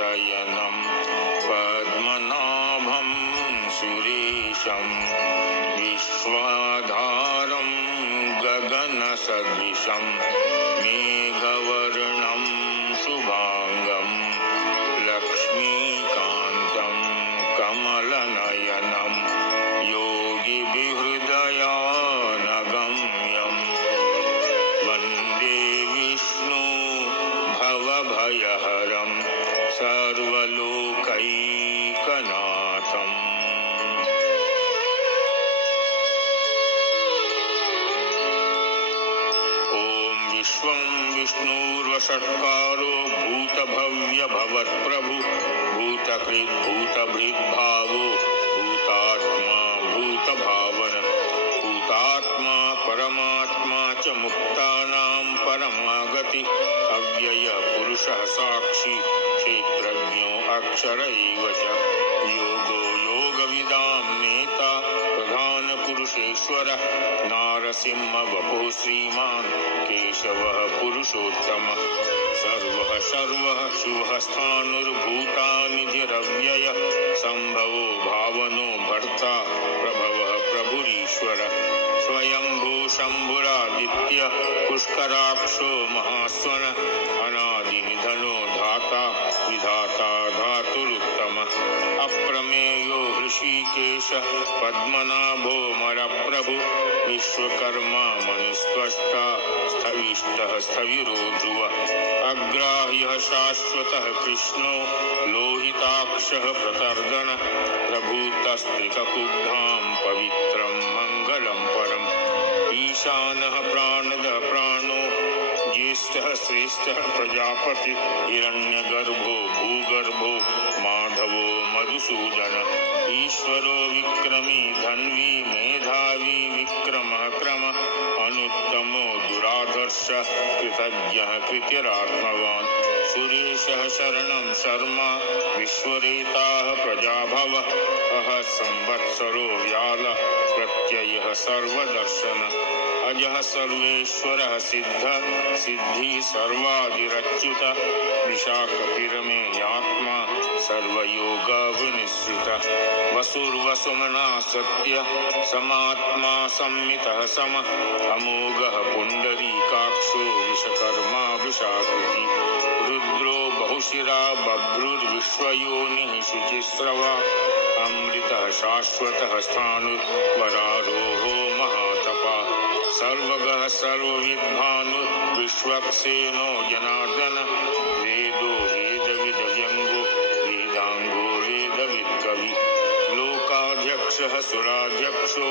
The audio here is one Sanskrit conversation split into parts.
शयनं पद्मनाभं सुरेशं विश्वाधारं गगनसदृशं मेघवर्णं शुभांगं लक्ष्मीकान्तं कमलनयनं योगिभिहृदयानगम्यं वन्दे विष्णु भवभयहरं सर्वलोकैकनाथम्। विश्वं विष्णुर्वषट्कारो भूतभव्य भवत्प्रभु भूतकृत् भूतभृद्भावो भूतात्मा भूतभावन भूतात्मा परमात्मा च मुक्तानां परमागति अव्यय पुरुषः साक्षी क्षेत्रज्ञो अक्षर एव च योगो योगविदां नेता प्रधान पुरुषेश्वरः नारसिंह वपुः श्रीमान् केशवः पुरुषोत्तमः सर्वः सर्वः शुभः स्थाणुर्भूतानिधिरव्ययः सम्भवो भावनो भर्ता प्रभवः प्रभुरीश्वरः स्वयंभू शम्भुरादित्य पुष्कराक्षो महास्वनः अनादिनिधनो धाता विधाता धातुरुत्तमः अप्रमेयो ऋषिकेश पद्मनाभो मरप्रभु विश्वकर्मा मनुस्त्वष्टा स्थविष्टः स्थविरो ध्रुवः अग्राह्यः शाश्वतः कृष्णो लोहिताक्षः प्रतर्दनः प्रभूतस्त्रिककुब्धां पवित्रं मङ्गलं परम् ईशानः प्राणदः प्राणो ज्येष्ठः श्रेष्ठः प्रजापति हिरण्यगर्भो भूगर्भो माधवो मधुसूदनः ईश्वरो विक्रमी धन्वी मेधावी विक्रमः क्रमः अनुत्तमो दुराधर्ष कृतज्ञः कृतिरात्मवान् सुरेशः शरणं शर्मा विश्वरेताः प्रजाभवः अह संवत्सरो व्यालः प्रत्ययः सर्वदर्शनः अजः सर्वेश्वरः सिद्धः सिद्धि सर्वादिरच्युतः विशाखपिरमेयात्मा सर्वयोगविनिश्रितः वसुर्वसुमना सत्यः समात्मा संमितः समः अमोघः पुण्डरीकाक्षो विश्वकर्मा वृषाकृति रुद्रो बहुशिरा बभ्रुर्विश्वयोनिः शुचिस्रवा अमृतः शाश्वतः स्थाणुर्वरारोहो महातपा सर्वगः सर्वविद्भानु विश्वक्सेनो जनार्दन वेदो वेदविदव्यङ्गो वेदांगो वेदविद्कवि लोकाध्यक्षः सुराध्यक्षो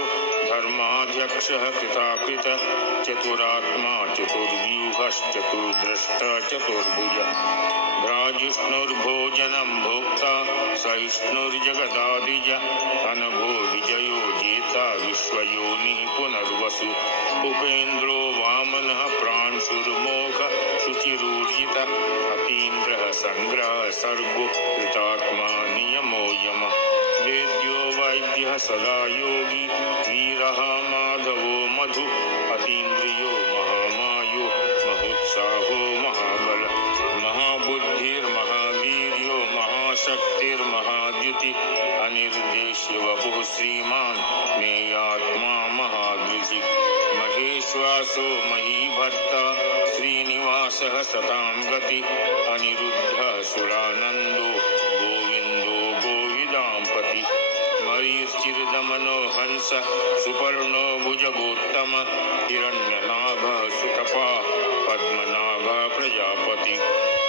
धर्माध्यक्षः कृताकृतः चतुरात्मा चतुर्व्यूहश्चतुर्द्रष्टा चतुर्भुजः भ्राजिष्णुर्भोजनं भोक्ता सहिष्णुर्जगदादिजः अनघो विजयो जेता विश्वयोनिः पुनर्वसु उपेन्द्रो वामनः प्रांशुर्मोघ शुचिरूर्जितः अतीन्द्रः संग्रहः सर्गो कृतात्मा नियमो यमः वेद्यो वैद्यः सदा योगी वीरः माधवो मधु अतीन्द्रियो महामायो महोत्साहो महाबल महाबुद्धिर्महावीर्यो महाशक्तिर्महाद्युति अनिर्देश्य वपुः श्रीमान् ज्ञेयात्मा महाद्विजिः महेश्वासो महीभर्ता श्रीनिवासः सतां गति अनिरुद्धः सुरानन्दो गोविन्दो गोविदाम्पति मरीचिर्दमनो हंसः सुपर्णो भुजगोत्तमः हिरण्यनाभः सुतपा पद्मनाभः प्रजापति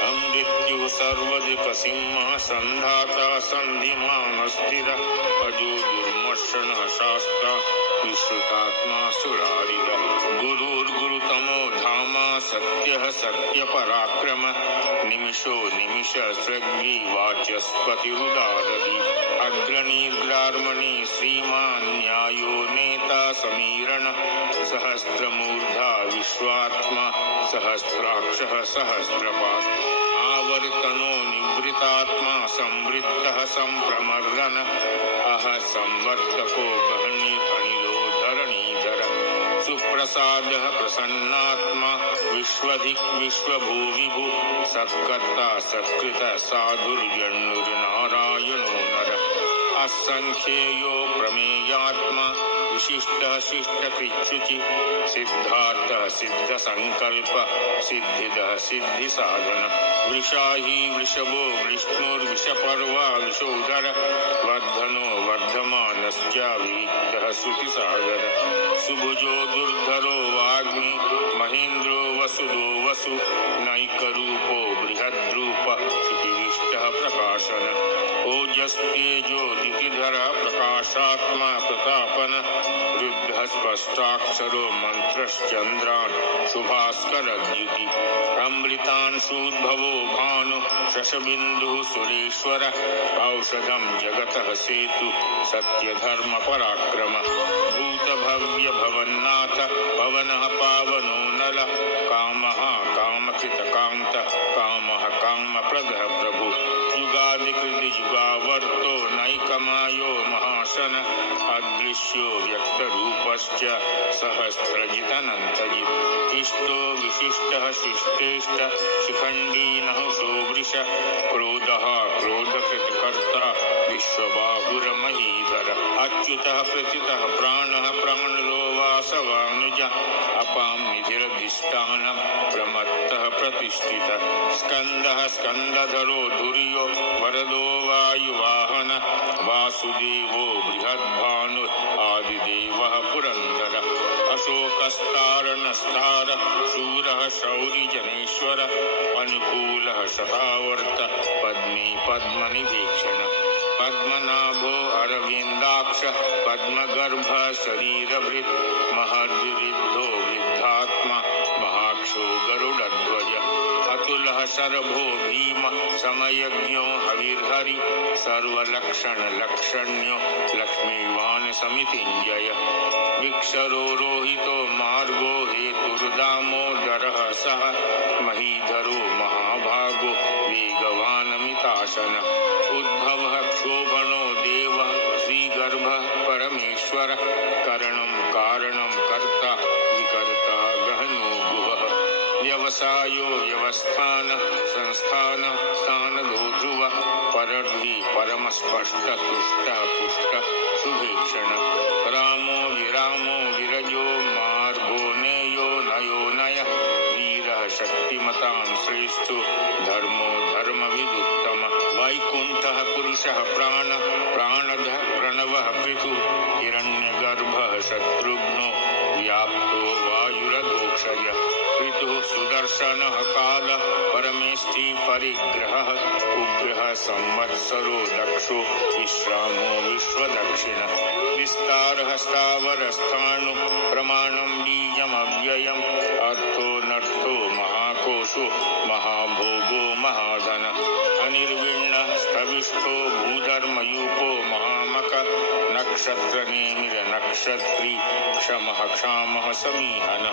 अमृत्युः सर्वदिक्सिंहः सन्धाता सन्धिमानस्थिरः अजो दुर्मर्शनः शास्ता विश्रुतात्मा सुरारिः गुरुर्गुरुतमो धामा सत्यः सत्यपराक्रमः निमिषो निमिष स्रग्वी वाचस्पतिरुदादति अग्रणीर्ग्रार्मणि श्रीमान् न्यायो नेता समीरणः सहस्रमूर्धा विश्वात्मा सहस्राक्षः सहस्रपात् आवर्तनो निवृतात्मा संवृत्तः संप्रमर्दनः अह संवर्तको गहनीर् अनिलो धरणीधरः सुप्रसादः प्रसन्नात्मा विश्वधिक विश्वभू विभु सत्कर्ता सत्कृत साधुर्यन्नुर्नारायणो नर असंख्येयो प्रमेयात्मा विशिष्टः शिष्टकृच्छुचि सिद्धार्थः सिद्धसंकल्प सिद्धिदः सिद्धिसाधन वृषाही वृषभो विष्णुर्विषपर्वा विषोधर वर्धनो वर्धमानश्च विविक्तः श्रुतिसागर सुभुजो दुर्धरो वाग्मी महेन्द्रो वसुदो वसु नैकरूपो बृहद्रूप क्षितिविष्टः प्रकाशन ओजस्तेजो दितिधर प्रकाशात्मा प्रतापन रुद्ध स्पष्टाक्षरो मंत्रश्चंद्रान् शुभास्करद्युति अमृतांशूद्भवो भानु शशबिन्दुः सुरेश्वर औषधं जगतः सेतु सत्यधर्म पराक्रम भूतभव्य भवन्नाथ पवनः पावनो नल कामः कामकृतकान्त कामः कामप्रदः प्रभु युगादिकृतियुगावर्तो नैकमायो महाशन अदृश्यो व्यक्तरूपश्च सहस्रजितनन्तजित् इष्टो विशिष्टः शिष्टेष्ट शिखण्डी नहुषो वृष क्रोधः क्रोधकृतकर्ता विश्वबाहुरमहीधर अच्युतः प्रच्युतः प्राणः प्राणलो वासवानुज अपां निधिरधिष्ठानं प्रमत्तः प्रतिष्ठितः स्कन्दः स्कन्दधरो धुर्यो वरदो वायुवाहन वासुदेवो बृहद्भानुः आदिदेवः पुरन्दर अशोकस्तारणस्तार शूरः शौरिजनेश्वर अनुकूलः शतावर्त पद्मे पद्मनिवेक्षण पद्मनाभो अरविन्दाक्ष पद्मगर्भ शरीरभृत् महद्विरुद्धो वृद्धात्मा महाक्षो गरुडध्वज अतुलः शरभो भीम समयज्ञो हविर्हरि सर्वलक्षणलक्षण्यो लक्ष्मीवान् समितिञ्जय विक्षरो रोहितो मार्गो हेतुर्दामोदरः सः महीधरो महाभागो वेगवानमिताशन उद्भवः क्षोभनो देवः श्रीगर्भः परमेश्वर करणं कारणं कर्ता विकर्ता गहनो गुहः व्यवसायो व्यवस्थान संस्थान स्थानदो ध्रुव परर्धि परमस्पष्ट तुष्ट पुष्ट शुभेक्षण रामो विरजो मार्गो नेयो नयो नय वीरः शक्तिमतां श्रेष्ठो धर्मो धर्मविदुत्तम वैकुण्ठः पुरुषः प्राणदः प्रणवः पृथुः हिरण्यगर्भः शत्रुघ्नो व्याप्तो वायुरधोक्षज ऋतुः सुदर्शनः कालः परमेष्ठी परिग्रहः उग्रः संवत्सरो दक्षो विश्रामो विश्वदक्षिण विस्तारः स्थावरस्थाणु प्रमाणं बीजमव्ययम् अर्थो नर्थो महाकोशो महाभोगो महाधन अनिर्विण्णः स्थविष्ठो भूधर्मयूपो महामक नक्षत्रनेमिरनक्षत्री क्षमः क्षामः समीहन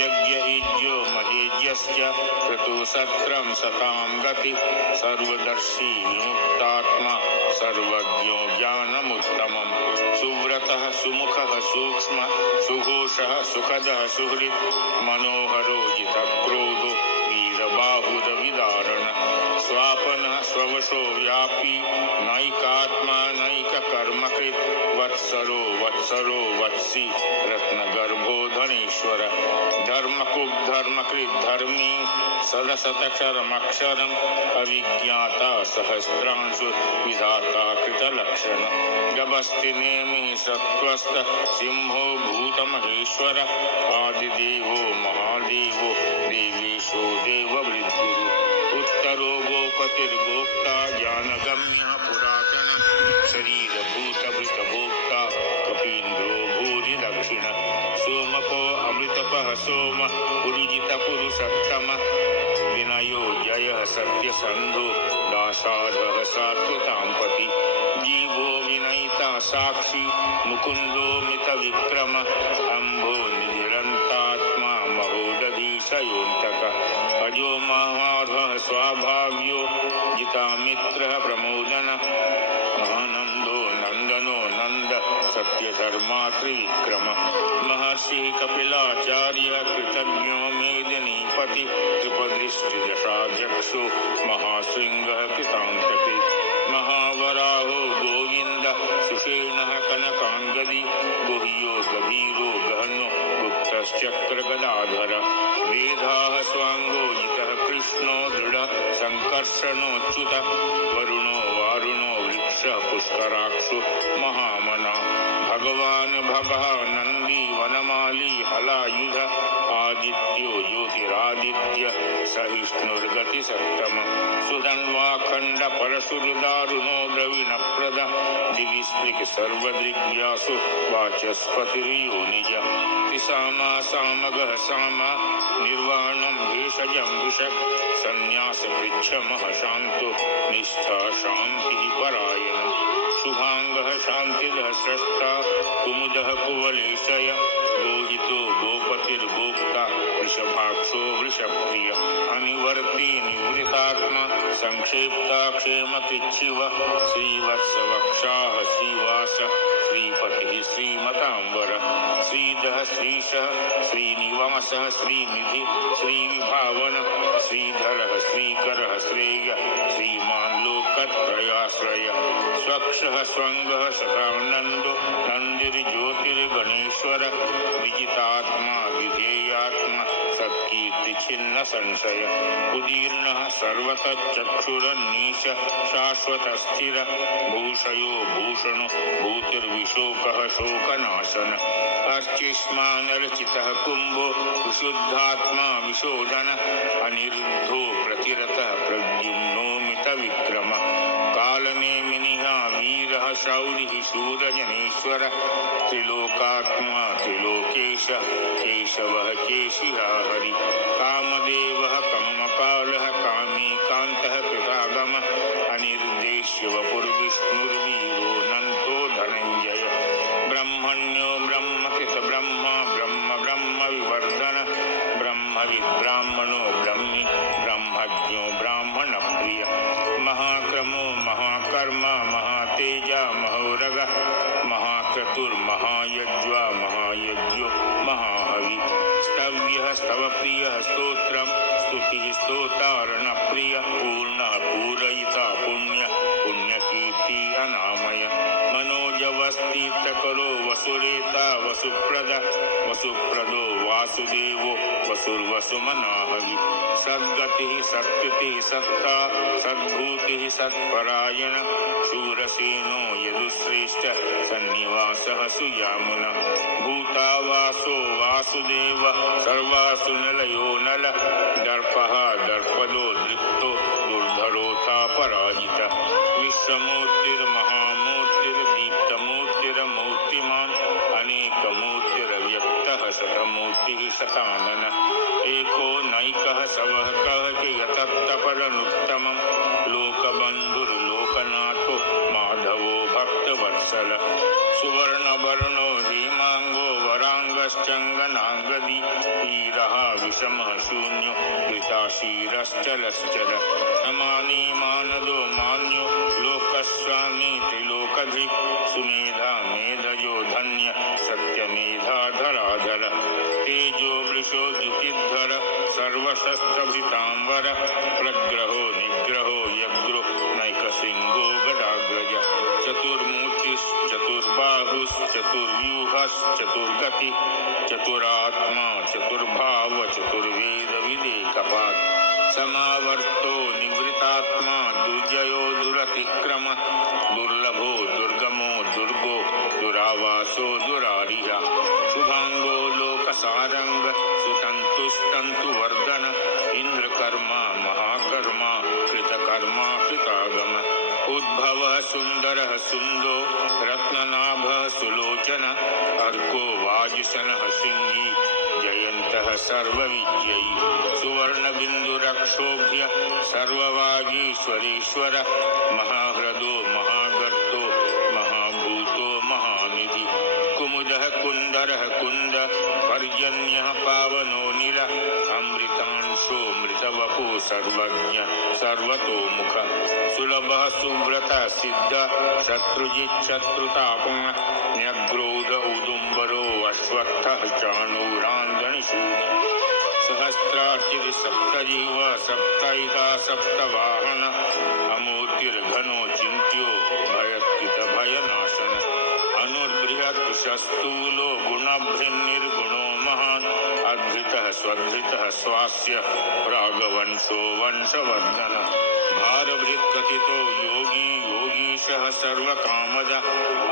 यज्ञयुज्यो महेज्यश्च क्रतुसत्रं सतां गति सर्वदर्शी विमुक्तात्मा सर्वज्ञो ज्ञानमुत्तमम् सुव्रतः सुमुखः सूक्ष्म सुघोषः सुखदः सुहृत् मनोहरो जितक्रोधो वीरबाहुरविदारण स्वापनः स्ववशो व्यापी नैकात्मा नैककर्मकृत् वत्सरो वत्सरो वत्सी रत्नगर्भो धनेश्वर धर्मकुब्धर्मकृत् धर्मी सदसतक्षरमक्षरम् अविज्ञाता सहस्रांशु विधाता कृतलक्षण गभस्तिनेमिः सत्त्वस्त सिंहो भूतमहेश्वर आदिदेवो महादेवो देवेशो देववृद्धिः उत्तरो गोपतिर्गोप्ता ज्ञानगम्यः पुरातन शरीरभूतभृतभोक्ता कपीन्द्रो भूरि दक्षिण सोमपो अमृतपः सोम पुरुजितपुरुषोत्तम विनयो जयः सत्यसन्धो दासाधः सात्वतांपति जीवो विनयिता साक्षी मुकुन्दो मितविक्रम अम्भो निधिरन्तात्मा महोदधीशयोऽन्तक अजो महाधः स्वाभाव्यो जितामित्रः प्रमोदन महानन्दो नन्दनो नन्द सत्यधर्मा त्रिविक्रम महर्षिः कपिलाचार्य कृतज्ञो मेदिनी पति त्रिपदृष्टिदशाध्यक्षो महाशृंगः कृतान्तके महावराहो गोविंद सुषेणः कनकांगदी गुह्यो गभीरो गहनो गुप्तश्चक्रगदाधर वेदाः स्वांगोजितः कृष्णो दृढ संकर्षणोच्युत वरुणो वारुणो वृक्ष पुष्कराक्षो महामना भगवान् भगः नंदी वनमाली हलायुध आदित्यो ज्योतिरादित्य सहिष्णुर्गति सत्तम सुधन्वाखंड परशुरुदारुणो द्रविणप्रद दिविस्पृक् सर्वदृग्व्यासो वाचस्पतिर्योनिज तिसामा सामगः सामा निर्वाणं भेषजं विषक् संन्यास पृच्छमः शान्तो निष्ठा शान्तिः परायण शुभांगः शान्तिदः स्रष्टा कुमुदः कुवलेशय गोहितो गोपतिर्गोप्ता वृषभाक्षो वृषप्रिय अनिवर्ती निवृतात्मा संक्षेप्ता क्षेमकृच्छिव श्रीवत्सवक्षाः श्रीवास श्रीपतिः श्रीमतांबर श्रीधः श्रीशः श्रीनिवासः श्रीनिधि श्रीविभावन श्रीधरः श्रीकरः श्रेय श्रीमान् लोकत्रयाश्रय स्वक्षः स्वंगः शतानंदो नंदिर्ज्योतिर्गणेश्वर विजितात्मा विधेयात्मा सत्कीर्ति छिन्न संशय उदीर्णः सर्वतच्चक्षुरन्नीश शाश्वत स्थिर भूषयो भूषणो भूतिर्विशोकः शोकनाशन अर्चिष्मानर्चितः कुंभो विशुद्धात्मा विशोधन अनिरुद्धो प्रतिरतः प्रद्युम्नो मित विक्रम कालनेमिनिः वीरः शौरिः शूरजनेश्वर त्रिलोकात्मा त्रिलोकेश केशवः केशिः हरि कामदेवः कामपालः कामी कान्तः कृतागम अनिर्देश्य वपुर्विष्णुर्वीरो नन्तो धनञ्जय ब्रह्मण्यो ब्रह्मकृत ब्रह्मा ब्रह्म ब्रह्म विवर्धन ब्रह्मविद्ब्राह्मणो ब्रह्मी ब्रह्मज्ञो ब्राह्मण प्रिय महाक्रमो महाकर्म महातेजा महोरग महाक्रतुर्महायज्वा महायज्ञो महाहवि स्तव्यः स्तवप्रियः स्तोत्रं स्तुतिः स्तोतारणप्रिय पूर्णः पूरयिता पुण्य पुण्यकीर्ति अनामय मनोजवस्तीर्थकरो वसुरेता वसुप्रद वसुप्रदो वासुदेवो वसुर्वसुमनाहवि सद्गतिः सत्कृतिः सत्ता सद्भूतिः सत्परायण शूरसेनो यदुश्रेष्ठ सन्निवासः सुयामुन भूतावासो वासुदेव सर्वासु नलयो नल दर्पः दर्पदो दृप्तो दुर्धरोथा पराजित विश्वमूर्तिर्महामूर्तिर्दीप्तमूर्तिर्मूर्तिमान् अनेकमूर्तिरव्यक्तः शतमूर्तिः शतानन एको नैकः सवहकः यतत्तपरनुत्तमं लोकबन्धुर्लोकनाथो माधवो भक्तवत्सल सुवर्णवर्णो हेमांगो वरांगश्चंगनांगदी वीरः विषमः शून्यो कृताशीरश्चलश्चल समानी मानदो मान्यो लोकस्वामी त्रिलोकधिक सुमेधा मेधजो धन्य सत्यमेधा धराधर तेजो वृषो द्युतिधर सर्वशस्त्रभितांबर प्रग्रहो निग्रहो यग्रो नैकसिंहो गदाग्रज चतुर्बाहुश्चतुर्व्यूहश्चतुर्गति चतुरात्मा चतुर्भाव चतुर्वेद विदेकपात् समावर्तो निवृतात्मा दुर्जयो दुरतिक्रम दुर्लभो दुर्गमो दुर्गो दुरावासो दुरारिह शुभांगो लोकसारंग सुतंतुस्तंतुवर्धन इंद्रकर्मा महाकर्मा कृतकर्मा कृतागम उद्भवः सुंदरः सुंदो रत्ननाभः सुलोचन अर्को वाजुसनः सिंही जयन्तः सर्वविजयी सुवर्णबिन्दुरक्षोभ्य सर्ववागीश्वरेश्वर महाह्रदो महागर्तो महाभूतो महानिधि कुमुदः कुन्दरः कुन्द पर्जन्यः पावनो निर अमृतांशो मृतवपो सर्वज्ञ सर्वतोमुख सुलभः सुव्रत सिद्ध शत्रुजित् शत्रुतापं न्यग्रोध उदुम्बरो अश्वत्थः चाणूरान्धनिशूल सह सहस्रार्चिति सप्तजीव सप्तैका सप्तवाहन अमूर्तिर्घनो चिन्त्यो भयत्युत भयनाशन अनुर्बृहत् शस्तूलो गुणभृन्निर्गुणो महान् अद्भुतः स्वद्भुतः स्वास्य प्रागवंशो वंशवर्धन भारभृत् कथितो योगी योगीशः सर्वकामद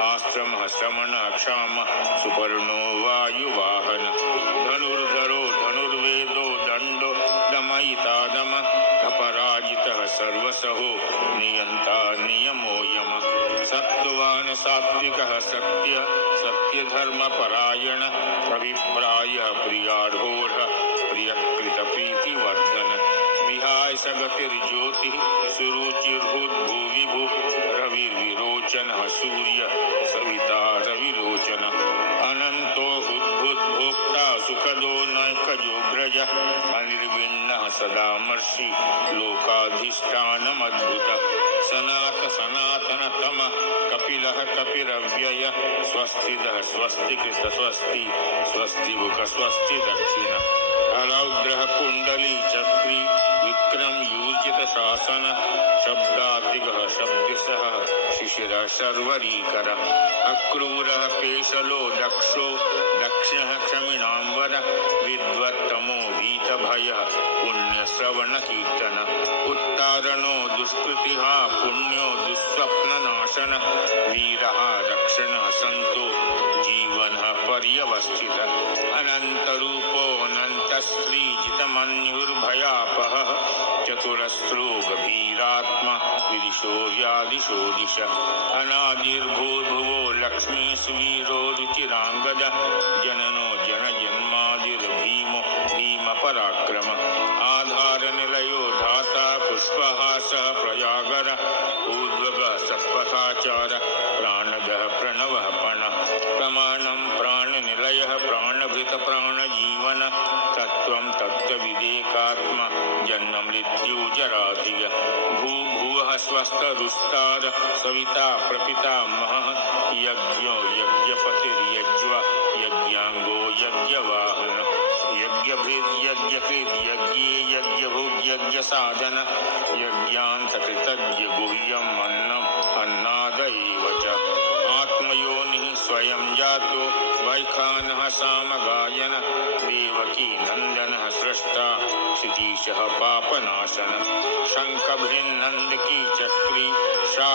आश्रमः श्रमणः क्षामः सुपर्णो वायुवाहन धनुर्धरो धनुर्वेदो दण्डो दमयिता दम अपराजितः सर्वसहो नियन्ता नियमो यमः सत्त्वान् सात्विकः सत्य सत्यधर्मपरायण अभिप्रायः प्रियाढोढ प्रियकृतप्रीतिवर्धन विहाय सगतिर्ज्योतिः सुरुचिर्भूद्भुविभुः रविर्विरोचनः सूर्य सविता रविलोचन अनन्तो हुद्भुद्भोक्ता सुखदो नैकजोग्रजः अनिर्विण्णः सदामर्षि लोकाधिष्ठानमद्भुतः सनातनतमः कपिलः कपिरव्ययः स्वस्तिदः स्वस्तिकृत स्वस्ति स्वस्तिमुख स्वस्ति दक्षिण अलौग्रह कुण्डली चक्री विक्रम यूजित शासन शब्दातिगः शब्दिशः शिशिरः शर्वरीकरः अक्रूरः पेशलो दक्षो दक्षिणः क्षमिणाम्बर विद्वत्तमो भीतभयः पुण्यश्रवणकीर्तन उत्तारणो दुष्कृतिः पुण्यो दुःस्वप्ननाशन वीरः रक्षणः सन्तो जीवनः पर्यवस्थितः अनन्तरूपो अनन्तस्त्रीजितमन्युर्भयापहः चतुरस्रो गभीरात्मा विदिशो व्यादिशो दिश अनादिर्भूर्भुवो लक्ष्मीसुवीरो रुचिराङ्गद जननो जनजन्मादिर्भीमो भीमपराक्रम आधारनिलयो धाता पुष्पहासः प्रयागर ऊर्ध्वगः सत्पथाचार प्राणदः प्रणवः पणः प्रमाणं प्राणनिलयः प्राणभृत प्राणजीवन तत्त्वं तत्त्वविदेकात्मा जन्म मृत्यु जराधिय भूभुवः स्वस्थरुस्तार सविता प्रपितामहः यज्ञो यज्ञपतिर्यज्वा यज्ञाङ्गो यज्ञवाहन यज्ञभृद्यज्ञकृद् यज्ञे यज्ञभुग्यज्ञसाधन यज्ञान्तकृतज्ञ गुह्यम् अन्नम् अन्नाद एव च आत्मयोनिः स्वयं जातो वैखानः सामगायन देवकी नन्दनः स्रष्टा क्षितीशः पापनाशन शङ्खभृन्नन्दकी चक्री सा